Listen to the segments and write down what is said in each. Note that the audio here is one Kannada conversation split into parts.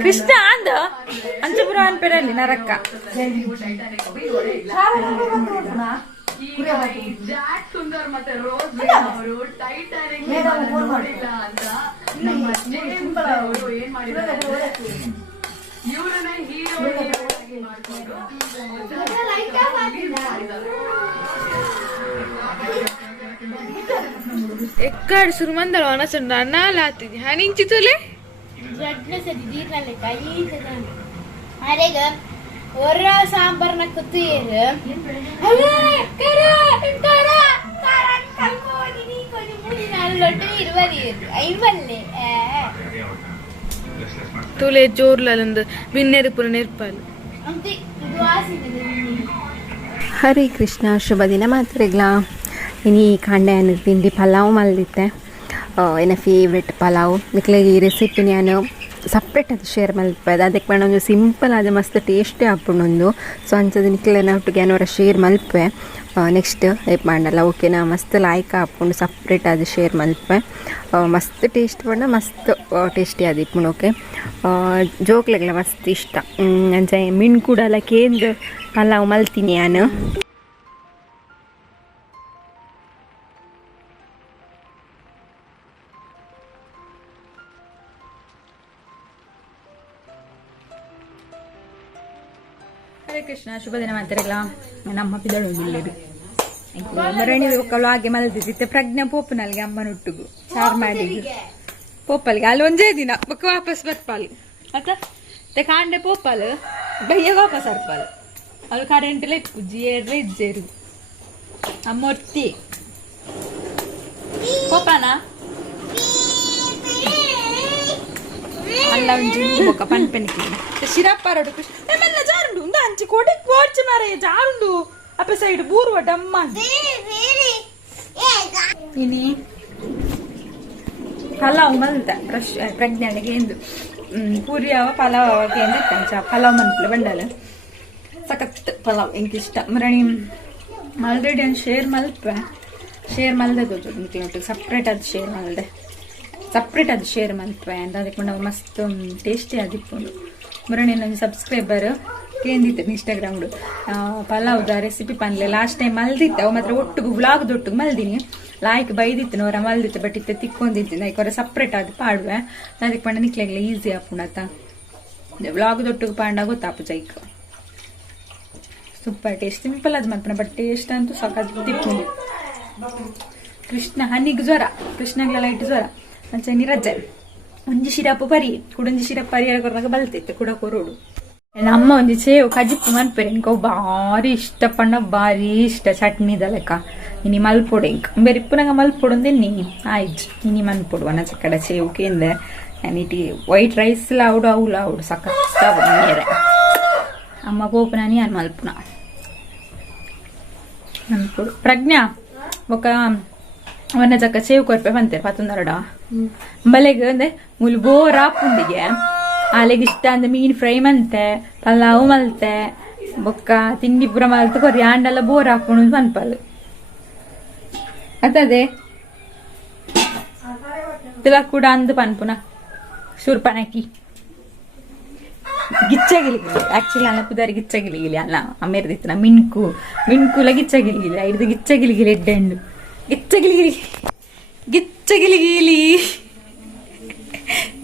ಕೃಷ್ಣ ಅಂದ ಅಂಚಪುರ ಅನ್ಪೇರಲ್ಲಿ ನರಕ್ಕ ಸುಂದರ್ ಮತ್ತೆ ರೋಸ್ ಅವರು ಟೈಟಾನಿಕ್ ನೋಡಿಲ್ಲ ಅಂತ ನಮ್ಮ ಅವರು ಏನ್ ಮಾಡಿದ್ದಾರೆ ಇವ್ರನ್ನ ಹೀರೋ ಆಗಿ ಮಾಡ್ಕೊಂಡು ఎక్కడ సురుమందలో అనసండి అన్నా లాతిది హనించితులే ಅರೆಗ ಒರ ಸಾಂಬಾರ್ನ ಕುತ್ತಿಯರು ತುಲೆ ಜೋರ್ಲಂದು ಬಿನ್ನೆರುಪುರ ನೆರ್ಪಾಲು ಹರೇ ಕೃಷ್ಣ ಶುಭ ದಿನ ಮಾತ್ರೆಗ್ಲ ಇನಿ ಕಾಂಡೆ ಅನ್ನೋದು ತಿಂಡಿ ಪಲಾವ್ ಮಲ್ದಿತ್ತೆ ಏನ ಫೇವ್ರೆಟ್ ಪಲಾವ್ ನಿಕ್ಲೆಗೆ ಈ ರೆಸಿಪಿನ ನಾನು ಸಪ್ರೇಟ್ ಅದು ಶೇರ್ ಮಲ್ಪದ ಅದಕ್ಕೆ ಬೇಡ ಒಂದು ಸಿಂಪಲ್ ಅದು ಮಸ್ತ್ ಟೇಸ್ಟೇ ಹಾಕ್ಬಿಡೊಂದು ಸೊ ಅಂಚದು ನಿಕ್ಲೆನ ಒಟ್ಟಿಗೆ ಏನೋರ ಶೇರ್ ಮಲ್ಪೆ ನೆಕ್ಸ್ಟ್ ಏಪ್ ಮಾಡಲ್ಲ ಓಕೆನಾ ಮಸ್ತ್ ಲಾಯ್ಕ ಹಾಕ್ಕೊಂಡು ಸಪ್ರೇಟ್ ಅದು ಶೇರ್ ಮಲ್ಪೆ ಮಸ್ತ್ ಟೇಸ್ಟ್ ಬಂಡ ಮಸ್ತ್ ಟೇಸ್ಟಿ ಅದು ಇಪ್ಪುಣು ಓಕೆ ಜೋಕ್ಲೆಗ್ಲ ಮಸ್ತ್ ಇಷ್ಟ ಅಂಚ ಮಿಣ್ ಕೂಡಲ್ಲ ಕೇಂದ್ರ ಪಲಾವ್ ಮಲ್ತೀನಿ ನಾನು ಹರೇ ಕೃಷ್ಣ ಶುಭ ದಿನ ಮಾತಾಡಲ್ಲ ನಮ್ಮ ಪಿದಳು ಇಲ್ಲಿಡು ಮರಣಿ ಒಕ್ಕಲು ಹಾಗೆ ಮಲ್ದಿದ್ದಿತ್ತೆ ಪ್ರಜ್ಞಾ ಪೋಪನಲ್ಗೆ ಅಮ್ಮನೊಟ್ಟಿಗೂ ಸಾರು ಮಾಡಿದ್ದು ಪೋಪಲ್ಗೆ ಅಲ್ಲಿ ಒಂದೇ ದಿನ ಬೊಕ್ಕ ವಾಪಸ್ ಬರ್ಪಾಲು ಮತ್ತೆ ಕಾಂಡೆ ಪೋಪಲ್ ಬಯ್ಯ ವಾಪಸ್ ಅರ್ಪಾಲು ಅಲ್ಲಿ ಕರೆಂಟ್ಲೆ ಪುಜ್ಜಿ ಏಡ್ರೆ ಇಜ್ಜೇರು ಅಮ್ಮ ಒತ್ತಿ ಪೋಪನ ಅಲ್ಲ ಒಂಜಿ ಬೊಕ್ಕ ಪನ್ಪೆನಿಕೆ ಶಿರಪ್ಪಾರೋಡು ಕೃಷ್ಣ ಮೆಲ್ಲ ಜಾರುಂಡು ಉಂದ ಅಂಚಿ ಕೋಟಿ ಕೋಡ್ಚಿ ಮಾರೆ ಜಾರುಂಡು ಅಪ್ಪ ಸೈಡ್ ಬೂರುವ ಡಮ್ಮ ಇನಿ ಪಲಾವ್ ಮಲ್ತ ಪ್ರಜ್ಞಾನಿಗೆ ಎಂದು ಪೂರಿ ಅವ ಪಲಾವ್ ಅವಕ್ಕೆ ಎಂದಿತ್ತಂಚ ಪಲಾವ್ ಮನ್ಪುಲು ಬಂಡಲ ಸಖತ್ ಪಲಾವ್ ಎಂಕಿಷ್ಟ ಮರಣಿ ಆಲ್ರೆಡಿ ಒಂದು ಶೇರ್ ಮಲ್ದೆ ದೊಡ್ಡ ಸಪ್ರೇಟ್ ಅದು ಶೇರ್ ಮಲ್ದೆ ಸಪ್ರೇಟ್ ಅದು ಶೇರ್ ಮಲ್ಪೆ ಅಂತ ಅದಕ್ಕೆ ನಾವು ಮಸ್ತ್ ಟೇಸ್ಟಿ ಆದಿಪ್ಪುಂಡು ಮರಣಿ ನನ್ನ ಸಬ್ಸ್ಕ್ರೈಬರ್ ಕೇಂದಿತ್ತು ಇನ್ಸ್ಟಾಗ್ರಾಮ್ಡು ಪಲಾವ್ದ ರೆಸಿಪಿ ಪನ್ಲೆ ಲಾಸ್ಟ್ ಟೈಮ್ ಮಲ್ದಿತ್ತು ಅವು ಮಾತ್ರ ಒಟ್ಟಿಗೆ ವ್ಲಾಗ್ದೊಟ್ಟಿಗೆ ಮಲ್ದಿನಿ ಲಾಯ್ಕ್ ಬೈದಿತ್ತು ಅವರ ಮಲ್ದಿತ್ತು ಬಟ್ ಇತ್ತು ತಿಕ್ಕೊಂದಿತ್ತು ನೈಕ್ ಅವರ ಸಪ್ರೇಟ್ ಅದು ಪಾಡುವೆ ಅದಕ್ಕೆ ಪಂಡ ನಿಕ್ಲೆಗ್ಲ ಈಸಿ ಆಪುಣತ ವ್ಲಾಗ್ದೊಟ್ಟಿಗೆ ಪಾಂಡ ಗೊತ್ತಾಪು ಜೈಕ್ ಸೂಪರ್ ಟೇಸ್ಟ್ ಸಿಂಪಲ್ ಅದು ಮಲ್ಪನ ಬಟ್ ಟೇಸ್ಟ್ ಅಂತೂ ಸಾಕಾದ್ ತಿಕ್ಕೊಂಡು ಕೃಷ್ಣ ಹನಿಗೆ ಜ್ವರ ಕೃಷ್ಣಗ್ಲ ಲೈಟ್ ಜ್ವರ ಅಂಚನಿ ರಜೆ ಒಂಜಿ ಶಿರಪ್ಪು ಪರಿ ಕುಡೊಂಜಿ ಶಿರಪ್ಪ ಪರಿಹಾರ ಕೊರ್ನಾಗ ಬಲ್ತಿತ್ತು ಕೂಡ ಕೊರೋಡು ನಮ್ಮ ಒಂಜಿ ಸೇವ್ ಕಜಿಪ್ಪು ಮನ್ಪೆರೆ ಇಂಕ ಭಾರಿ ಇಷ್ಟ ಪಂಡ ಭಾರಿ ಇಷ್ಟ ಚಟ್ನಿದ ಲೆಕ್ಕ ಇನಿ ಮಲ್ಪೊಡು ಇಂಕ ಬೆರಿಪ್ಪುನಾಗ ಮಲ್ಪೊಡು ನೀ ಆಯ್ತು ಇನಿ ಮನ್ಪೊಡು ಅನ್ನ ಚಕ್ಕಡ ಸೇವ್ ಕೇಂದೆ ನೀಟಿ ವೈಟ್ ರೈಸ್ ಲಾವುಡು ಅವು ಲಾವುಡು ಸಖತ್ ನೀರೆ ಅಮ್ಮ ಪೋಪುನ ನೀನು ಮಲ್ಪುನ ಮನ್ಪೊಡು ಪ್ರಜ್ಞಾ ಬೊಕ್ಕ ಅವನ್ನ ಚಕ್ಕ ಸೇವ್ ಕೊರ್ಪೆ ಬಂತೇವೆ ಪತ್ತೊಂದರಡ ಬಲೆಗೆ ಅಂದ್ರೆ ಮುಲ್ ಬೋರ್ ಹಾಪುಂಡಿಗೆ ಆಲೆಗೆ ಇಷ್ಟ ಅಂದ್ರೆ ಮೀನ್ ಫ್ರೈ ಮಂತೆ ಪಲಾವ್ ಮಲ್ತೆ ಬೊಕ್ಕ ತಿಂಡಿ ಪುರ ಮಲ್ತು ಕೊರಿ ಆಂಡೆಲ್ಲ ಬೋರ್ ಹಾಕೊಂಡು ಪನ್ಪಲ್ ಅದೇ ತಿಲ ಕೂಡ ಅಂದು ಪನ್ಪುನ ಶೂರ್ಪನಕಿ ಗಿಚ್ಚಗಿಲಿಗಿಲಿ ಆಕ್ಚುಲಿ ಅಲ್ಲ ಪುದಾರಿ ಗಿಚ್ಚಗಿಲಿಗಿಲಿ ಅಲ್ಲ ಅಮೇರ್ದಿತ್ತು ನಾ ಮಿಣ್ಕುಲ ಗಿಚ್ಚಗಿಲಿಗಿಲಿ ಹಿಡಿದು ಗಿಚ್ಚಗಿಲಿಗಿಲಿ ಎಡ್ಡೆಂಡು ಗಿಚ್ಚಗಿಲಿಗಿಲಿ ಗಿಚ್ಚಗಿಲಿಗಿಲಿ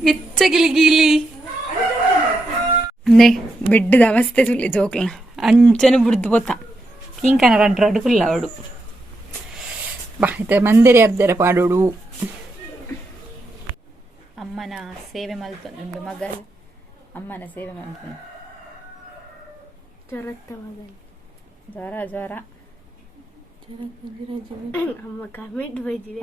ಗಿಚ್ಚಗಿಲಿಗಿಲಿ ನೇ ಬೆಡ್ಡದ ಅವಸ್ಥೆ ಸುಳ್ಳಿ ಜೋಕ್ಲ ಅಂಚನೆ ಬುಡ್ದು ಬೋತ ಕಿಂಕನ ರಂಡ್ರ ಅಡುಕುಲ್ಲ ಅವಡು ಬಾ ಆಯ್ತ ಮಂದಿರ ಅರ್ಧರ ಪಾಡೋಡು ಅಮ್ಮನ ಸೇವೆ ಮಲ್ತೊಂದು ಮಗಲ್ ಅಮ್ಮನ ಸೇವೆ ಮಲ್ತೊಂದು ಜ್ವರ ಜ್ವರ ಅಮ್ಮ ಕಮೆಂಟ್ ಬೈದಿದೆ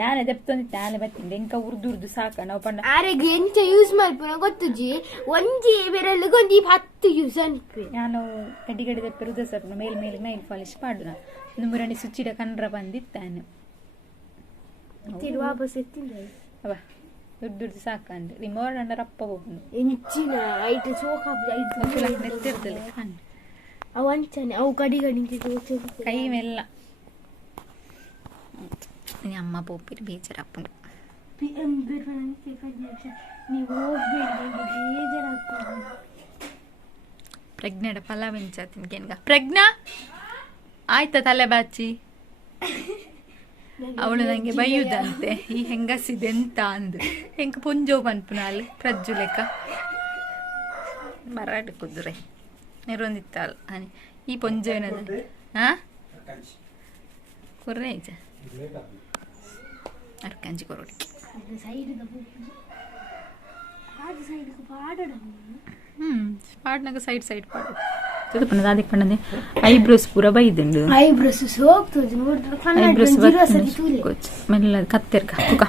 ಯಾನೆ ತೆಪ್ತೊಂದಿತ್ತೆ ಆಲೆ ಬತ್ತಿಂಡೆ ಎಂಕ ಉರ್ದು ಸಾಕ ನಾವು ಪಂಡ ಆರೆಗೆ ಎಂಚ ಯೂಸ್ ಮಲ್ಪುನ ಗೊತ್ತುಜಿ ಒಂಜಿ ಬೆರಳಿಗೆ ಒಂಜಿ 10 ಯೂಸ್ ಅನ್ಪೆ ನಾನು ಗಡ್ಡಿ ಗಡ್ಡಿ ತೆಪ್ಪೆ ರುದ ಸರ್ನ ಮೇಲ್ ಮೇಲ್ ನೈಲ್ ಪಾಲಿಶ್ ಪಾಡುನ ನುಮುರಣಿ ಸುಚ್ಚಿಡ ಕಂಡ್ರ ಬಂದಿತ್ತಾನೆ ವಾಪಸ್ ಎತ್ತಿಲ್ಲ ಅವ ದುಡ್ಡು ಸಾಕಂದ್ರೆ ರಿಮೋಟ್ ಅಂಡ ರಪ್ಪ ಹೋಗ್ನು ಎಂಚಿನ ಐಟ್ ಸೋಕ ನೆತ್ತಿರ್ತದೆ ಅವು ಅಂಚನೆ ಅವು ಕಡಿ ಕೈ ಮೆಲ್ಲ ಅಮ್ಮ ಪೋಪಿರಿ ಬೇಜಾರಪ್ಪುಂಡು ನೀವು ಹೋಗ್ಬೇಡಿ ಬೇಜಾರಾಗ್ತದೆ. ಪ್ರಜ್ಞೆಡ ಫಲ ಬೆಂಚಾತೀನಿ ಕೆನ್ಗ ಪ್ರಜ್ಞಾ ಆಯ್ತಾ ತಲೆ ಬಾಚಿ ಅವಳು ನಂಗೆ ಬೈಯುದಂತೆ ಈ ಹೆಂಗಸಿದೆ ಅಂತ ಅಂದು ಹೆಂಗ ಪುಂಜೋ ಪನ್ಪುನಾಲ್ ಪ್ರಜ್ಜು ಲೆಕ್ಕ ಮರಾಠ ಕುದ್ರೆ ನೆರೊಂದಿತ್ತಲ್ಲ ಹನಿ ಈ ಪೊಂಜ ಏನದ ಹಾ ಕೊರ್ರೇಜ ಅರ್ಕಂಜಿ ಕೊರಡಿ ಪಾಡ್ನಾಗ ಸೈಡ್ ಸೈಡ್ ಪಾಡು ಅದಕ್ಕೆ ಪಂಡದೆ ಐಬ್ರೋಸ್ ಪೂರ ಬೈದುಂಡು ಐಬ್ರೋಸ್ ಹೋಗ್ತದೆ ಐಬ್ರೋಸ್ ಮೆಲ್ಲ ಕತ್ತೆರ್ಕ ತುಕ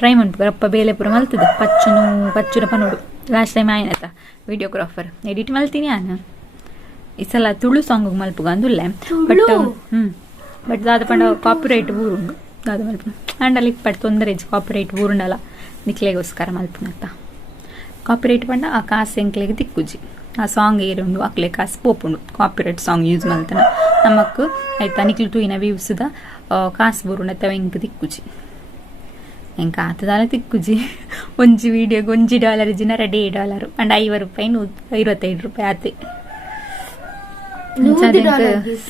ಟ್ರೈ ಮಾಡ್ಬೇಕು ರಪ್ಪ ಬೇಲೆ ಪೂರ ಮಲ್ತದ ಪಚ್ಚುನ ಪನೋಡು ಲಾಸ್ಟ್ ಟೈಮ್ ಆಯ್ನತ ವಿಡಿಯೋಗ್ರಾಫರ್ ಎಡಿಟ್ ಮಲ್ತೀನಿ ನಾನು ಈ ಸಲ ತುಳು ಸಾಂಗ್ ಮಲ್ಪುಗ ಅಂದುಲ್ಲೆ ಬಟ್ ಬಟ್ ದಾದ ಪಂಡ ಕಾಪಿರೈಟ್ ಊರುಂಡು ದಾದ ಮಲ್ಪು ಅಂಡಲ್ಲಿ ಇಪ್ಪಟ್ಟು ತೊಂದರೆ ಕಾಪಿರೈಟ್ ಊರುಂಡಲ್ಲ ನಿಕ್ಲೆಗೋಸ್ಕರ ಮಲ್ಪುನತ್ತ ಕಾಪಿರೈಟ್ ಪಂಡ ಆ ಕಾಸು ಎಂಕ್ಲೆಗೆ ತಿಕ್ಕುಜಿ ಆ ಸಾಂಗ್ ಏರುಂಡು ಅಕ್ಲೆ ಕಾಸು ಪೋಪುಂಡು ಕಾಪಿರೈಟ್ ಸಾಂಗ್ ಯೂಸ್ ಮಲ್ತನ ನಮಕ್ ಆಯ್ತಾ ನಿಕ್ಲು ತೂಯಿನ ವ್ಯೂಸ್ದ ಕಾಸು ಬರುಂಡ ಅತ್ತವ ಎಂಕ್ ತಿಕ್ಕುಜಿ ಎಂಕ ಆತದಾಲ ತಿಕ್ಕುಜಿ ಒಂಜಿ ವಿಡಿಯೋಗೆ $1 ಜಿನ $2 ಅಂಡ್ ₹5 ಆತೆ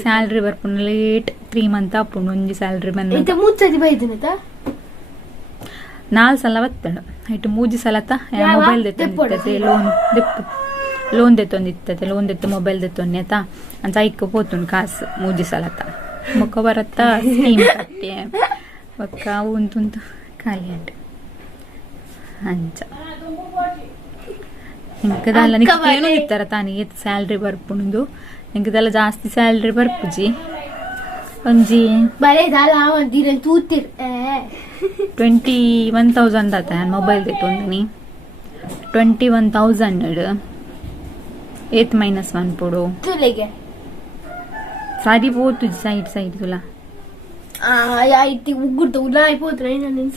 ಸ್ಯಾಲ್ರಿ ಬರ್ಪುಂಡು ಲೇಟ್ 3 ಮಂತ್ ಆಪುಂಡು ಒಂಜಿ ಸ್ಯಾಲ್ರಿ ಬಂದ 4 ಸಲ ಬತ್ತಂಡು ಐಟು 3 ಸಲತ ಮೊಬೈಲ್ ದೆತ್ತೊಂದಿತ್ತದೆ ಲೋನ್ ದೆತ್ತೊಂದಿತ್ತದೆ ಲೋನ್ ದೆತ್ತ ಮೊಬೈಲ್ ದೆತ್ತೊಂದೆ ಆತ ಅಂತ ಐಕ್ ಪೋತುಂಡು ಕಾಸು 3 ಸಲತ ಮೊಕ್ಕ ಬರತ್ತ ಸ್ಕೀಮ್ ಕಟ್ಟೆ ಒಕ್ಕ ಉಂತುಂತು ಖಾಲಿ ಅಂಟು ಅಂಚ ಇಂಕದಲ್ಲ ನಿಕ್ಕೇನು ಇತ್ತಾರ ತಾನಿಗೆ ಸ್ಯಾಲ್ರಿ ಬರ್ಪುಂಡು ಇಂಕದಲ್ಲ ಜಾಸ್ತಿ ಸ್ಯಾಲ್ರಿ ಬರ್ಪುಜಿ ಒಂಜಿ 21,000 ಆತ ಮೊಬೈಲ್ ದೆತ್ತೊಂದಿನಿ 21,000 8 - 1 ಪೋಡು ಸಾರಿ ಪೋತುಜಿ ಸೈಡ್ ತುಲ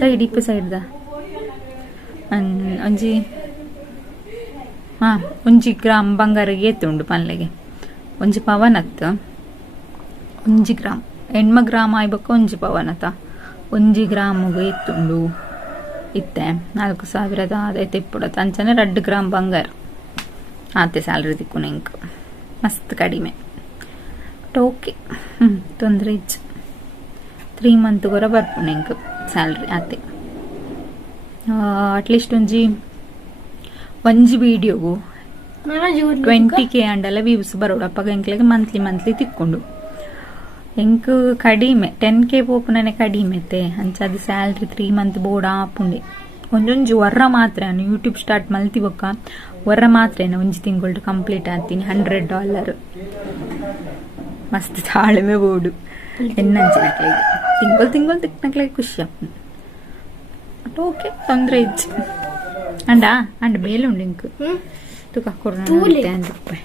ಸೈಡ್ ಇಪ್ಪ ಸೈಡ್ದ ಒಂಜಿ 1 ಗ್ರಾಮ್ ಬಂಗಾರಿಗೆ ಏತುಂಡು ಪನ್ಲೆಗೆ 1 ಪವನ್ ಅತ್ತ 1 ಗ್ರಾಮ್ ಹೆಣ್ಮ ಗ್ರಾಮ್ ಆಯ್ಬಕ್ಕ 1 ಪವನ್ ಅತ್ತ 1 ಗ್ರಾಮ್ಗೆ ಎತ್ತುಂಡು ಇತ್ತೆ 4,000 ಇಪ್ಪುಡತ್ತ ಅಂಚನೆ 2 ಗ್ರಾಮ್ ಬಂಗಾರ ಆತೆ ಸ್ಯಾಲ್ರಿ ತಿಕ್ಕುನ ಇಂಕ್ ಮಸ್ತ್ ಕಡಿಮೆ ಓಕೆ ತೊಂದರೆ ಇಚ್ಚು 3 ಮಂತ್ ಗೊರ ಬರ್ಪುಂಡು ಇಂಕ್ ಸ್ಯಾಲ್ರಿ ಆತೆ ಅಟ್ಲೀಸ್ಟ್ ಒಂಜಿ ವಿಡಿಯೋಗು 20K ಅಂಡಲ್ಲ ವ್ಯೂಸ್ ಬರೋಡು ಅಪ್ಪಗ ಎಂಕ್ಲೆಗೆ ಮಂತ್ಲಿ ತಿಕ್ಕೊಂಡು ಎಂಕ್ ಕಡಿಮೆ 10K ಪೋಪುನನೆ ಕಡಿಮೆತೆ ಅಂಚದು ಸ್ಯಾಲ್ರಿ 3 ಮಂತ್ ಬೋರ್ಡ್ ಆಪುಂಡೆ ಒಂಜೊಂಜಿ ವರ್ರ ಮಾತ್ರ ಯೂಟ್ಯೂಬ್ ಸ್ಟಾರ್ಟ್ ಮಲ್ತಿವಕ್ಕ ವರ್ರ ಮಾತ್ರ ಒಂಜಿ ತಿಂಗಳು ಕಂಪ್ಲೀಟ್ ಆತೀನಿ $100 ಮಸ್ತ್ ತಾಳ್ಮೆ ಬೋಡು ಎನ್ನಂಚಿನಕ್ಲೆಗೆ ತಿಂಗಳು ತಿಕ್ಕನಕ್ಲೆಗೆ ಖುಷಿ ಆಪುಂಡು ಬಟ್ ಓಕೆ ತೊಂದರೆ ಇಜ್ಜಿ ಅಂಡ ಬೇಲುಂಡು ಇಂಕ್ ತುಕ ಕೊರೋನಾ ಅಂದಿಪ್ಪೆ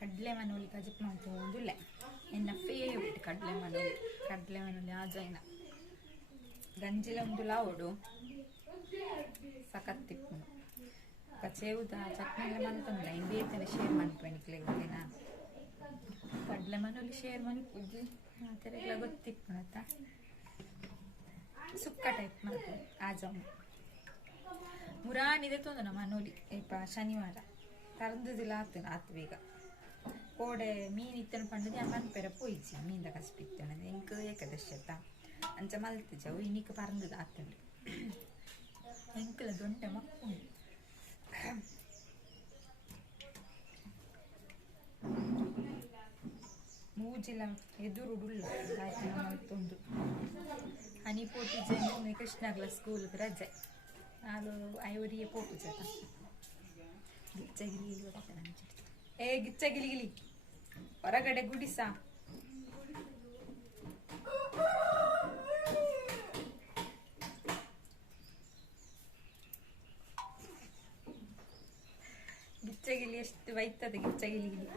ಕಡಲೆ ಮನೋಲಿ ಕಜಿಪ್ ಮಾಡ್ತೋದಿಲ್ಲ ಎನ್ನ ಫೇವ್ರೆಟ್ ಕಡಲೆ ಮನೋಲಿ ಆಜೈನ ಗಂಜಿಲ ಒಂದು ಲಾವೋಡು ಸಖತ್ತಿಪ್ಪು ಕಚೇವುದ ಚಟ್ನಿ ಎಲ್ಲ ಮಂತಂದ ಬೇತನೆ ಶೇರ್ ಮಾಡ್ಪೇನಿಕ್ಲೆನ ಕಡಲೆ ಮನೋಲಿ ಶೇರ್ ಮನ್ಪುಜಿ ಆ ಥರ ಎಲ್ಲ ಗೊತ್ತಿಪ್ಪುನತ್ತ ಸುಕ್ಕ ಟೈಪ್ ಮಾಡ್ತೇವೆ ಆಜಾಮು ಮುರಾನಿದೆ ತೊಂದ ಮನೋಲಿ ಇಪ್ಪ ಶನಿವಾರ ಕರಂದುದಿಲ್ಲ ಆತ್ವೇಗ ಕೋಡೆ ಮೀನ್ ಇತ್ತನ ಪಂಡದೆ ಮನ್ಪೆರ ಪೋಯ್ಚಿ ಮೀನ್ದ ಕಸ್ಪಿತ್ತನದೆ ಎಂಕ್ ಏಕದಶಿ ಅತ್ತ ಅಂಚ ಮಲ್ತಿಜವು ಇನ್ನಿಕ್ ಪರಂದದ ಆತಂಡು ಎಂಕಲ ದೊಂಟೆ ಮಕ್ಕಳು ಮೂಜಿಲ ಎದುರುಡುಲ್ಲ ಆಯ್ತು ಮತ್ತೊಂದು ಹನಿ ಪೋಟಿ ಜನ ಕೃಷ್ಣಗಳ ಸ್ಕೂಲ್ ರಜೆ ನಾನು ಐವರಿಗೆ ಪೋಟು ಜತ ಗಿಚ್ಚಗಿಲಿ ಗಿಚ್ಚಗಿಲಿ ಹೊರಗಡೆ ಗುಡಿಸ ಗಿಚ್ಚಗಿಲಿ ಎಷ್ಟು ಬೈತದೆ ಗಿಚ್ಚಗಿಲಿಗಿಲಿ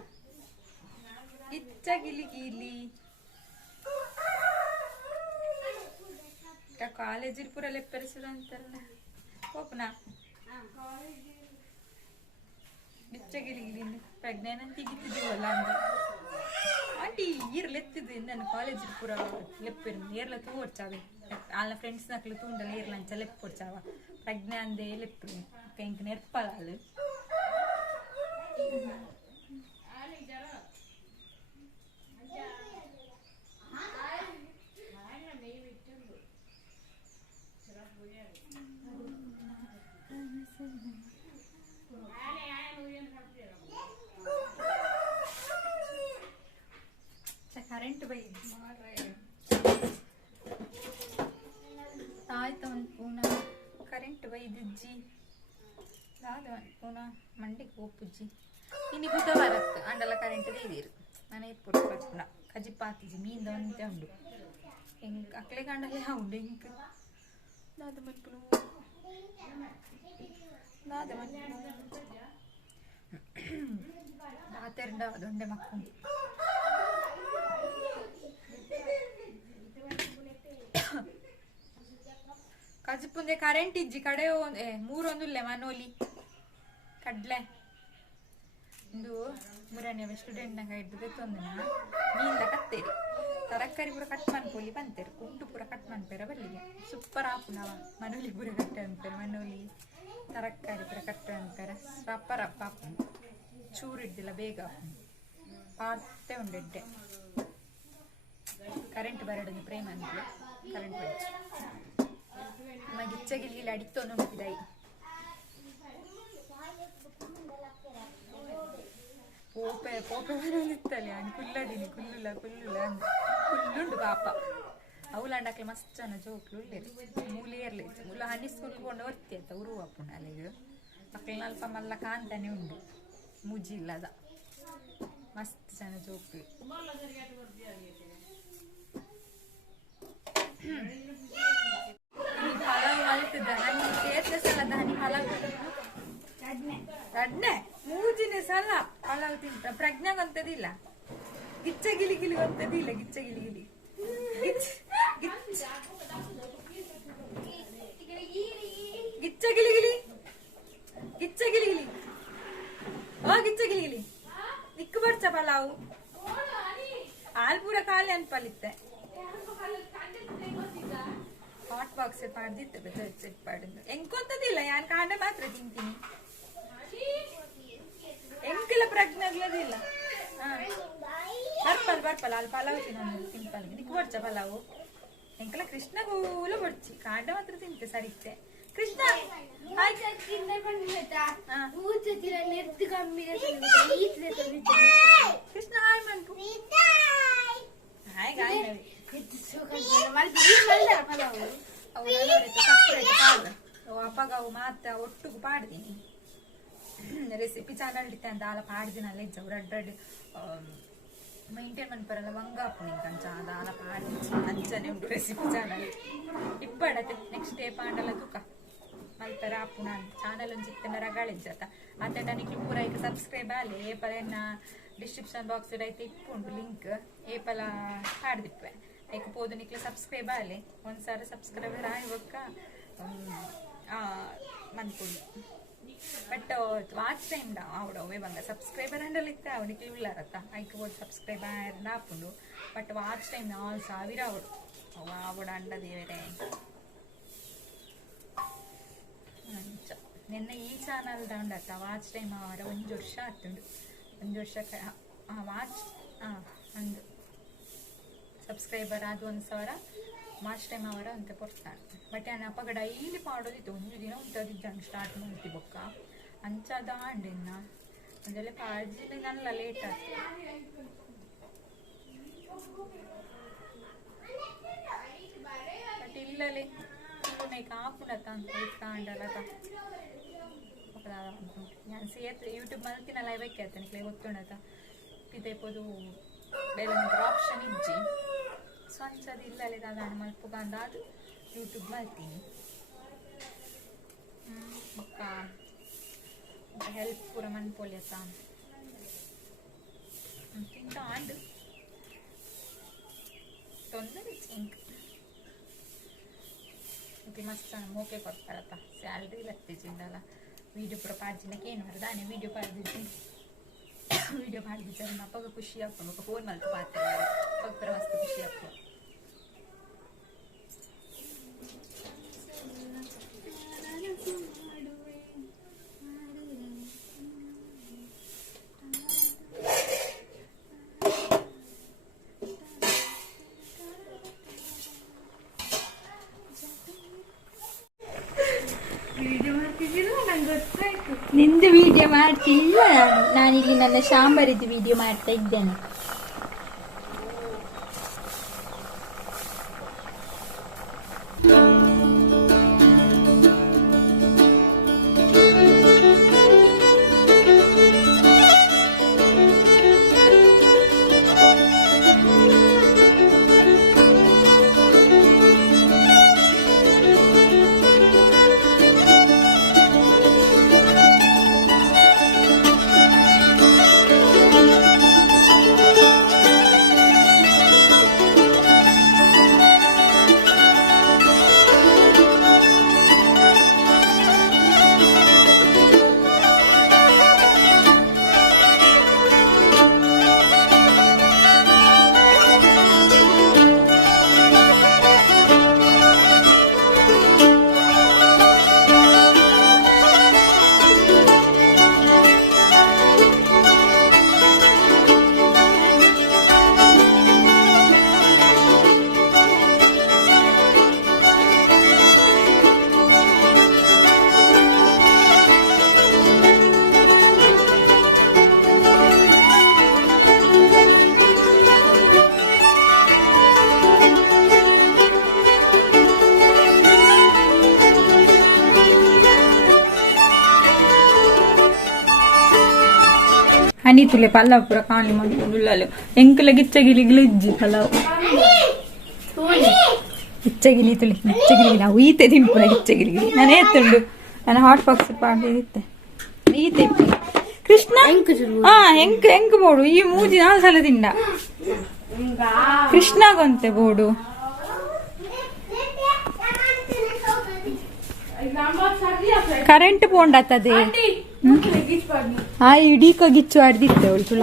ಗಿಚ್ಚಗಿಲಿಗಿಲಿ ಕಾಲೇಜಿൽ ಪೂರ ಲೆಪ್ಪರಿಸುರ ಅಂತಾರಲ್ಲ ಹೋಪನಾ ಗಿಚ್ಚಗಿಲಿಗಿಲಿ ಪ್ರಜ್ಞಾನಂತ ತೆಗಿತಿದ್ದೀವಲ್ಲ ಅಂತ ಆಂಟಿ ಈರ್ಲೆತ್ತಿದ್ದು ನಾನು ಕಾಲೇಜಿൽ ಪೂರ ಲೆಪ್ಪಿರು ಏರ್ಲ ತೋರ್ಚಾವೆ ಆಲ ಫ್ರೆಂಡ್ಸ್ ನಕ್ಲು ತೂಂಡಲ ಏರ್ಲಂಚ ಲೆಪ್ಪೊಡ್ಚಾವ ಪ್ರಜ್ಞಾ ಅಂದೇ ಲೆಪ್ಪರು ಇಂಕ ನೆರ್ಪಲ ಅಲ್ಲ ಕರೆಂಟ್ ಬೈ ಆಯ್ತು ಒಂದು ಪುನಃ ಕರೆಂಟ್ ಬೈದಿಜ್ಜಿ ದಾದ ಪುನಃ ಮಂಡಿಗೆ ಹೋಪುಜ್ಜಿ ಇನ್ನು ಬುಧವಾರತ್ತು ಅಂಡಲ ಕರೆಂಟ್ ಇದ್ದೀರು ಮನೆ ಪುರ ಪಟ್ನ ಕಜಿಪಾತಿಜಿ ಮೀಂದ ಒಂದೇ ಉಂಡು ಹೆಂಗೆ ಅಕ್ಲೆ ಗಂಡಲೆ ಉಂಡು ಹೆಂಗೆ ದಾದ ಮಕ್ಕಳು ದಾತೆರಂಡ ದೊಂಡೆ ಮಕ್ಕಳು ಕಜಿಪುಂದೆ ಕರೆಂಟ್ ಇಜ್ಜಿ ಕಡೆ ಮೂರೊಂದುಲ್ಲೆ ಮನೋಲಿ ಕಡ್ಲೆ ಇಂದು ಮೂರನೇ ಸ್ಟೂಡೆಂಟ್ ನಂಗೆ ಹಿಡ್ದು ತೊಂದಿನ ಮೀನ್ದ ಕತ್ತೇರಿ ತರಕಾರಿ ಪೂರ ಕಟ್ ಮಾಡ್ಕೊಳ್ಳಿ ಬಂತೇರು ಕುಂಟು ಪೂರ ಕಟ್ ಮಾಡ್ಪೇರ ಬಲ್ಲಿಗೆ ಸೂಪರ್ ಆಪು ನಾವ ಮನೋಲಿ ಪೂರ ಕಟ್ಟ ಅಂತಾರೆ ಮನೋಲಿ ತರಕಾರಿ ಪೂರ ಕಟ್ಟ ಅಂತಾರೆ ರಪ್ಪ ಆಪು ಚೂರು ಇಡ್ದಿಲ್ಲ ಬೇಗ ಪಾತೆ ಉಂಡೆಡ್ಡೆ ಕರೆಂಟ್ ಬರಡು ಪ್ರೇಮ ಅಂತ ಕರೆಂಟ್ ಬರಡು ಗಿಚ್ಚಗಿಲಿ ಅಡಿಕ್ತೊಂದು ಉಂಟಿದಾಯಿ ಪೋಪೆ ಬರೋದಿತ್ತಲ್ಲ ನಾನು ಕುಲ್ಲದೀನಿ ಕುಲ್ಲುಲ ಅಂತ ಕುಲ್ಲುಂಡು ಪಾಪ ಅವಳಂಡಕ್ಲೆ ಮಸ್ತ್ ಜನ ಜೋಕ್ಲು ಉಳ್ಳೇರಿ ಮೂಲೆ ಇರ್ಲಿ ಮುಲ್ಲ ಹನಿ ಸ್ಕೂಲ್ಕೊಂಡು ಬರ್ತಿ ಅಂತ ಉರು ಅಪ್ಪುಂಡ ಅಲ್ಲಿಗೆ ಮಕ್ಕಳನ್ನ ಅಲ್ಪ ಮಲ್ಲ ಕಾಂತಾನೆ ಉಂಡು ಮುಜಿ ಇಲ್ಲದ ಮಸ್ತ್ ಜನ ಜೋಕ್ಲು ಪಲಾವ್ ಮಲ್ತಿದ್ದ ನನಗೆ ಸೇರ್ದ ಸಲ ದಾನಿ ಪಲಾವ್ ರಡ್ನೆ ಮೂಜಿನ ಸಲ ಪಲಾವ್ ತಿಂತ ಪ್ರಜ್ಞಾಗಂತದಿಲ್ಲ ಗಿಚ್ಚಗಿಲಿಗಿಲಿ ಅಂತದಿಲ್ಲ ಗಿಚ್ಚಗಿಲಿಗಿಲಿ ಗಿಚ್ಚಗಿಲಿಗಿಲಿ ಗಿಚ್ಚಗಿಲಿಗಿಲಿ ಓ ಗಿಚ್ಚಗಿಲಿಗಿಲಿ ನಿಕ್ಕು ಬರ್ಚ ಪಲಾವು ಆಲ್ಪೂರ ಖಾಲಿ ಅನ್ಪಲಿತ್ತೆ ಹಾಟ್ ಬಾಕ್ಸ್ ಪಾಡ್ದಿತ್ತು ಬೆಚ್ಚ ಪಾಡಿದ್ದು ಎಂಕೊಂತದಿಲ್ಲ ಯಾನ್ ಕಾಂಡ ಮಾತ್ರ ತಿಂತೀನಿ ಎಂಕೆಲ್ಲ ಪ್ರಜ್ಞಾಗ್ಲದಿಲ್ಲ ಬರ್ಪಲ್ ಅಲ್ಲಿ ಪಲಾವ್ ತಿಂಪಲ್ ನಿಕ್ಕು ಬರ್ಚ ಪಲಾವು ಎಂಕೆಲ್ಲ ಕೃಷ್ಣಗೂಲ ಬರ್ಚಿ ಕಾಂಡ ಮಾತ್ರ ತಿಂತೆ ಸರಿತ್ತೆ ಕೃಷ್ಣ ಕೃಷ್ಣ ಹಾಯ್ ಮನ್ಪು ಹಾಯ್ ಗಾಯ ಅಪ್ಪಗವು ಮಾತ ಒಟ್ಟಿಗೆ ಪಾಡ್ದೀನಿ ರೆಸಿಪಿ ಚಾನಲ್ ಇತ್ತೆ ಅಂತ ಆಲ ಪಾಡ್ದಿನಲ್ಲ ಇಜ್ಜ ರಡ್ ಮೈಂಟೈನ್ ಮನ್ಪರಲ್ಲ ವಂಗ ಅಪ್ಪನಿ ಕಂಚ ಅದ ಆಲ ಪಾಡಿ ಅಂಚನೆ ಉಂಟು ರೆಸಿಪಿ ಚಾನಲ್ ಇಪ್ಪಡತ್ತೆ ನೆಕ್ಸ್ಟ್ ಡೇ ಪಾಂಡಲ ತೂಕ ಮಲ್ಪರ ಅಪ್ಪುನ ಚಾನಲ್ ಒಂದು ಚಿಕ್ಕನ ರಗಳಿಜ್ಜತ ಅತ್ತ ನನಗೆ ಪೂರ ಈಗ ಸಬ್ಸ್ಕ್ರೈಬ್ ಆಲೆ ಏಪಲ ಡಿಸ್ಕ್ರಿಪ್ಷನ್ ಬಾಕ್ಸ್ ಐತೆ ಇಪ್ಪುಂಡು ಲಿಂಕ್ ಏಪಲ ಪಾಡ್ದಿಪ್ಪೆ ಐಕ್ ಪೋದು ನಿಕ್ಲೆ ಸಬ್ಸ್ಕ್ರೈಬ್ ಆಲೆ ಒಂದ್ಸಾರಿ ಸಬ್ಸ್ಕ್ರೈಬರ್ ಆಯ್ವಕ್ಕ ಮನ್ಪುಂಡು ಬಟ್ ವಾಚ್ ಟೈಮ್ ಅವಡವೇ ಬಂಗ ಸಬ್ಸ್ಕ್ರೈಬರ್ ಹಂಡಲ್ ಇತ್ತ ಅವನಿಗೆ ಇಳ್ಳಾರತ್ತ ಐಕ್ ಬೋರ್ಡ್ ಸಬ್ಸ್ಕ್ರೈಬ್ ಆಪುಂಡು ಬಟ್ ವಾಚ್ ಟೈಮ್ 4,000 ಅವಡು ಅವಡ ಅಂಡದೇವರೇ ನಿನ್ನ ಈ ಚಾನಲ್ ಉಂಡತ್ತ ವಾಚ್ ಟೈಮ್ ಅವರ 1 ವರ್ಷ ಆತುಂಡು 1 ವರ್ಷಕ್ಕೆ ವಾಚ್ ಒಂದು ಸಬ್ಸ್ಕ್ರೈಬರ್ ಅದು 1,000 ಮಾಸ್ಟ್ ಟೈಮ್ ಅವರ ಅಂತ ಕೊಡ್ತಾರೆ ಬಟ್ ನಾನು ಅಪ್ಪಗ ಡೈಲಿ ಮಾಡೋದಿತ್ತು ಒಂದು ದಿನ ಉಂಟದಿದ್ದಾನೆ ಸ್ಟಾರ್ಟ್ ಮಾಡ್ತಿ ಬೊಕ್ಕ ಅಂಚದ ಹಾಂಡಿನ ಅದೆಲ್ಲ ಪಾಜಿನ ನಲ್ಲ ಲೇಟ್ ಆಗ್ತದೆ ಬಟ್ ಇಲ್ಲಲ್ಲಿ ಕಾಪುಡತ್ತ ಅಂತ ಕಾಂಡಲ್ಲ ನಾನು ಸೇರ್ತು ಯೂಟ್ಯೂಬ್ ಮಲ್ತಿನ ಲೈವ್ ಹಾಕ್ತೇನೆ ಕ್ಲೇ ಗೊತ್ತುಂಡತ ಇದೈಪೋದು ಬೇರೆ ಆಪ್ಷನ್ ಇಜ್ಜಿ ಸೊ ಅಂಚದು ಇಲ್ಲಲ್ಲಿ ನಾನು ಮಲ್ಪುಗ ಅಂದಾದು ಯೂಟ್ಯೂಬ್ ಮಲ್ತೀನಿ ಬೊಕ್ಕ ಹೆಲ್ಪ್ ಪೂರ ಮನ್ಪೊಲಿಯತ್ತ ತಿಂತ ಆಂಡು ತೊಂದರೆ ಚಿಂಕ್ ಮಸ್ತ್ ಮೋಕೆ ಕೊಡ್ತಾರತ್ತ ಸ್ಯಾಲ್ರಿ ಲತ್ತಿಜಿಂದಲ್ಲ ವೀಡಿಯೋ ಪೂರ ಪಾಡ್ಜಿನಕ್ಕೆ ಏನು ಮಾಡ್ದಾನೆ ವೀಡಿಯೋ ಮಾಡಿದ್ರೆ ನಮ್ಮ ಅಪ್ಪಗ ಖುಷಿ ಆಗ್ತದೆ ಫೋನ್ ಮಲ್ತು ಪಾಡ್ತಾರೆ ಅಪ್ಪಗ ಪೂರ ಮಸ್ತ್ ಖುಷಿ ಆಗ್ತದೆ ನಿಂದು ವಿಡಿಯೋ ಮಾಡ್ತಿಲ್ಲ ನಾನಿಲ್ಲಿ ನನ್ನ ಶಾಂಬರಿದ್ದು ವಿಡಿಯೋ ಮಾಡ್ತಾ ಇದ್ದೇನೆ. ಹನಿ ತುಲೆ ಪಲಾವ್ ಪೂರ ಕಾಣಿ ಮಾಡ್ಕೊಂಡು ಉಳ್ಳಲು ಎಂಕಲ ಗಿಚ್ಚಗಿಲಿಗಿಲು ಇಜ್ಜಿ ಪಲಾವ್ ಗಿಚ್ಚಗಿಲಿ ತುಳಿ ಗಿಚ್ಚಗಿಲಿ ನಾವು ಈತೆ ತಿಂಪುನ ಗಿಚ್ಚಗಿಲಿಗಿಲಿ ನಾನು ಏತುಂಡು ನಾನು ಹಾಟ್ ಬಾಕ್ಸ್ ಪಾಡಿತ್ತೆ ಈತೆ ಕೃಷ್ಣ ಹಾ ಹೆಂಕ್ ಹೆಂಕ್ ಬೋಡು ಈ ಮೂಜಿ 4 ಸಲ ತಿಂಡ ಕೃಷ್ಣಗೊಂತೆ ಬೋಡು ಕರೆಂಟ್ ಪೋಂಡತ್ತದೆ ಆ ಇಡೀಕ ಗಿಚ್ಚು ಆಡ್ದಿತ್ತೆ ಅವಳು ತುಳ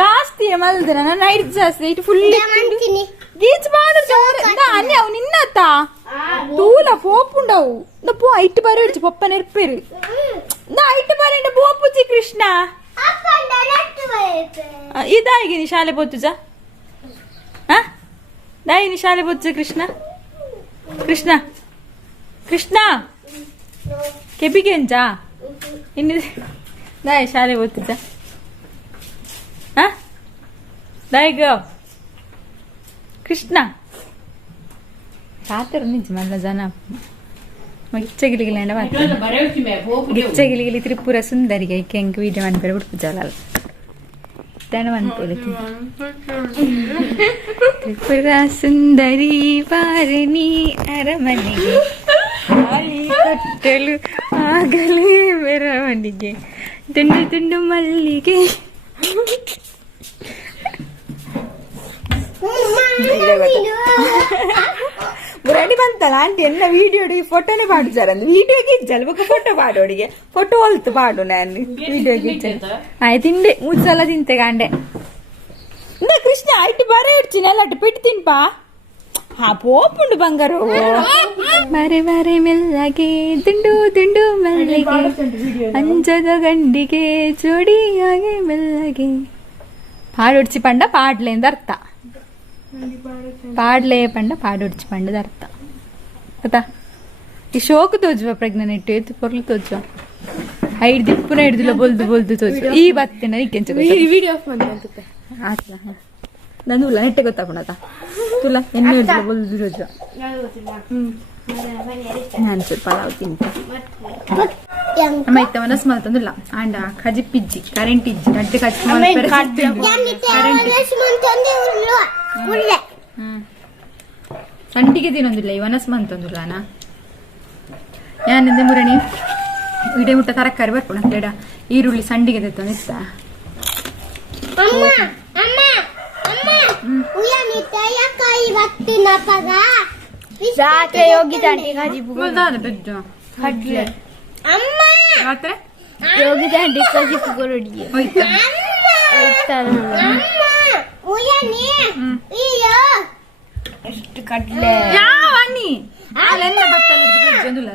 ಜಾಸ್ತಿ ಮಲ್ದ್ರ ನಾನು ಐದು ಜಾಸ್ತಿ ಇಟ್ಟು ಫುಲ್ ಗೀಚ್ ಮಾಡು ಅವು ನಿನ್ನತ್ತ ತೂಲ ಪೋಪುಂಡವು ಪೋ ಐಟ್ ಬರೋಡ್ಚು ಪಪ್ಪ ನೆರ್ಪೇರು ಐಟ್ ಬರೋಣ ಪೋಪುಜಿ ಕೃಷ್ಣ ಇದಾಗಿ ನೀ ಶಾಲೆ ಪೋತುಜ ದಾಯಿ ನೀ ಶಾಲೆ ಪೋತುಜ ಕೃಷ್ಣ ಕೃಷ್ಣ ಕೃಷ್ಣ ಕೆಪಿಗೆ ಅಂಚಾ ಇನ್ನು ದಾಯಿ ಶಾಲೆ ಓದ್ತಿದ್ದ ದಾಯಿ ಗೋ ಕೃಷ್ಣ ಸಾತರ ನಿಜ ಮಲ್ಲ ಜನ ಗಿಚ್ಚಗಿಲಿಗಿಲ್ಲ ಗಿಚ್ಚಗಿಲಿಗಿಲಿ ತ್ರಿಪುರ ಸುಂದರಿಗೆ ಕೆಂಕ್ ವಿಡಿಯೋ ಮನ್ಪೇರೆ ಬಿಡ್ಪುಜಲ್ಲ ಧನವಂತ ತ್ರಿಪುರ ಸುಂದರಿ ವಾರಣಿ ಅರಮನೆಗೆ ಕಟ್ಟಲು ಆಗಲೇ ಮೆರವಣಿಗೆ ತುಂಡು ತುಂಡು ಮಲ್ಲಿಗೆ ರೆಡಿ ಬಂತಲ್ಲ ಆಂಟಿ ಎಲ್ಲ ವಿಡಿಯೋ ಫೋಟೋನೇ ಪಾಡಿದ್ದಾರೆ ವಿಡಿಯೋಗೆ ಇಜ್ಜಲ್ಲ ಬೊಕ್ಕ ಫೋಟೋ ಪಾಡೋಡಿಗೆ ಫೋಟೋ ಹೊಲ್ತು ಪಾಡು ನಾನು ವಿಡಿಯೋಗೆ ಇಜ್ಜ ಆಯ್ತು ತಿಂಡೆ 3 ಸಲ ತಿಂತೆ ಗಾಂಡೆ ಇಂದ ಕೃಷ್ಣ ಆಯ್ತು ಬರೆ ಇಡ್ತೀನಿ ಎಲ್ಲ ಬಿಟ್ಟು ತಿನ್ಪಾ ಹಾ ಪೋಪುಂಡು ಬಂಗಾರು ಬರೆ ಬರೆ ಮೆಲ್ಲಗೆ ದುಂಡು ದುಂಡು ಮೆಲ್ಲಗೆ ಅಂಜದ ಗಂಡಿಗೆ ಜೋಡಿಯಾಗೆ ಮೆಲ್ಲಗೆ ಪಾಡೊಡ್ಚಿ ಪಂಡ ಪಾಡ್ಲೆ ಅಂತ ಅರ್ಥ. ಪಾಡ್ಲೆ ಪಂಡ ಪಾಡೊಡ್ಚಿ ಪಂಡದ ಅರ್ಥ ಗೊತ್ತಾ. ಈ ಶೋಕು ತೋಜುವ ಪ್ರಜ್ಞಾನ ಇಟ್ಟು ಎತ್ತು ಪೊರ್ಲು ತೋಜುವ ಐದು ದಿಪ್ಪುನ ಹಿಡ್ದಿಲ್ಲ ಬೊಲ್ದು ಬೊಲ್ದು ತೋಜುವ ಈ ಬತ್ತಿನ ಈಕೆಂಚ ವಿಡಿಯೋ ಆಫ್ ಮಾಡ್ಕೊಂತ ಆತ್ಲ ನಂದುಲ್ಲ ನೆಟ್ಟೆ ಗೊತ್ತಾಪಣದ ತುಲ ಎಣ್ಣೆ ಹಿಡ್ದಿಲ್ಲ ಬೊಲ್ದು ತೋಜುವ. ನಾನು ಸ್ವಲ್ಪ ಪಲಾವ್ ತಿಂತ ಅಮ್ಮ ಇತ್ತ ಮನಸ್ ಮಲ್ತಂದಿಲ್ಲ ಆಂಡ ಖಜಿ ಪಿಜ್ಜಿ ಕರೆಂಟ್ ಇಜ್ಜಿ ಅಡ್ಡೆ ಖಜಿ ಸಂಡಿಗೆ ತಿನ್ನೊಂದಿಲ್ಲ ಈ ವನಸ್ ಮಂತಂದಿಲ್ಲ ನಾ ಯಾನಿಂದ ಮುರಣಿ ಇಡೆ ಮುಟ್ಟ ತರಕಾರಿ ಬರ್ಪುಣ ಬೇಡ ಈರುಳ್ಳಿ ಸಂಡಿಗೆ ತೆತ್ತೊಂದಿತ್ತ ರಾತ್ರಿ ಯೋಗಿ ತಾಂಟಿ ಖಾಜಿ ಕಡ್ಲೆ ರಾತ್ರಿ ಯೋಗಿ ತಾಂಟಿ ಖಾಜಿ ಪುಗರಡಿ ಹೋಯ್ತಾ ಎಷ್ಟು ಕಡ್ಲೆ ಯಾವ ಅನ್ನಿ ಅಲ್ಲೆಲ್ಲ ಬತ್ತಲ್ಲ ಜಂದುಲ್ಲ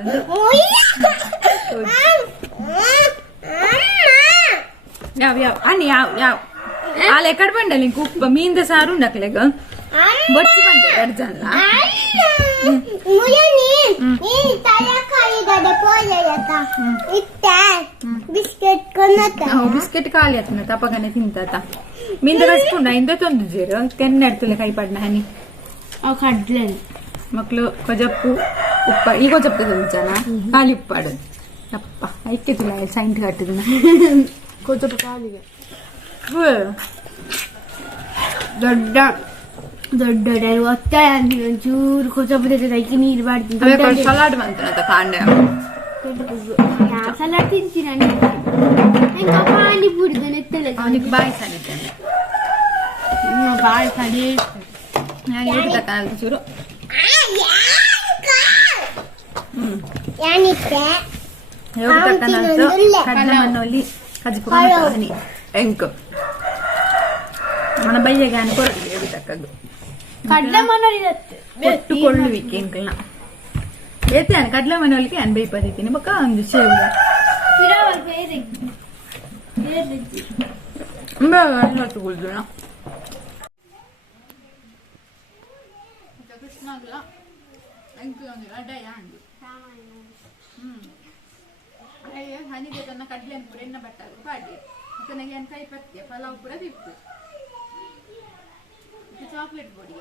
ಯಾವ ಯಾವ ಅನ್ನಿ ಯಾವ ಯಾವ ಆಲೆ ಎಕಡೆ ಬಂಡಲಿ ಉಪ್ಪ ಮೀಂದ ಸಾರು ಉಂಡಕ್ಲೆಗ ಬೊಚ್ಚಿ ಬಂದೆ ಅರ್ಜಲ್ಲ ಬಿಸ್ಕೆಟ್ ಖಾಲಿ ಆತನ ತಪಗನೆ ತಿಂತಾತ ಮೀಂದ ಕಸ್ಕೊಂಡ ಇಂದ ತೊಂದು ಜೀರು ತೆನ್ನೆ ಇಡ್ತಲೆ ಕೈ ಪಡ್ನ ಹನಿ ಅವು ಕಡ್ಲೆ ಮಕ್ಳು ಕೊಜಪ್ಪು ಉಪ್ಪ ಈ ಕೊಜಪ್ಪು ಜನ ಖಾಲಿ ಉಪ್ಪಾಡು ಅಪ್ಪ ಐಕ್ಕಿತಿಲ್ಲ ಸೈಂಟ್ ಕಟ್ಟಿದ ಕೊತ್ತಂಬರಿ ಕಾಲಿಗೆ ದೊಡ್ಡ ದೊಡ್ಡ ಒತ್ತಾಯ ಅಂತ ಒಂಚೂರು ಕೊತ್ತಂಬರಿ ತೆಗೆದು ನೀರು ಬಾಡ್ತೀನಿ ಸಲಾಡ್ ಬಂತ ಕಾಂಡೆ ಸಲಾಡ್ ತಿಂತೀನಿ ಪಾನಿಪುರಿ ನೆತ್ತಲೆ ಅವನಿಗೆ ಬಾಯಿ ಸಾಲಿದ್ದೇನೆ ಬಾಯಿ ಸಡಿ ಚೂರು ಕಡ್ಲೆ ಮಣ್ಣಲ್ಲಿ ಕಜಿಪುರಿ ಎಂಕ್ మన బయ్యగా అనుకోరదు ఏది తక్కదు కడ్ల మనోలి కొట్టుಕೊಳ್ಳುವಿಕೆ ಎಂಕಲ್ನ ಏತೆ ಅನ್ ಕಡ್ಲೆ ಮನೋಲಿಗೆ ಅನ್ ಬೈ ಪದಿತೀನಿ ಬಕ್ಕ ಒಂದು ಸೇವುಗ ಪಿರಾವಲ್ ಬೇರೆ ಬೇರೆ ಅಂಬ ಅಲ್ಲತ್ತು ಗುಲ್ದುನ ಕೃಷ್ಣಾಗಲ ಎಂಕು ಒಂದು ಅಡಯ ಅಂದು ಅಯ್ಯ ಹನಿಗೆ ತನ್ನ ಕಡ್ಲೆ ಪುರ ಎನ್ನ ಬಟ್ಟಾಗ ಪಾಡಿ ನನಗೆ ಅನ್ ಕೈ ಪತ್ಯ ಪಲಾವ್ ಪುರ ಬಿತ್ತು ಚಾಕ್ಲೇಟ್ ಪೊಡಿ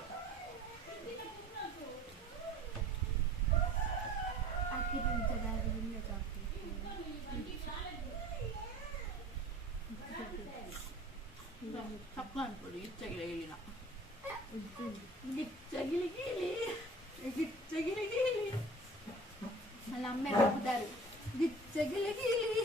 ಚಪ್ಪಾನ್ ಪೊಡಿ ಇಚ್ಚಗಿಲ ಗಿಲಿನ ಗಿಚ್ಚಗಿಲಿ ಗಿಲಿ ಗಿಚ್ಚಗಿಲಿ ಗಿಲಿ ಅಲ್ಲ ಅಮ್ಮ ಹಾಕುತ್ತಾರೆ ಗಿಚ್ಚಗಿಲಿ ಗಿಲಿ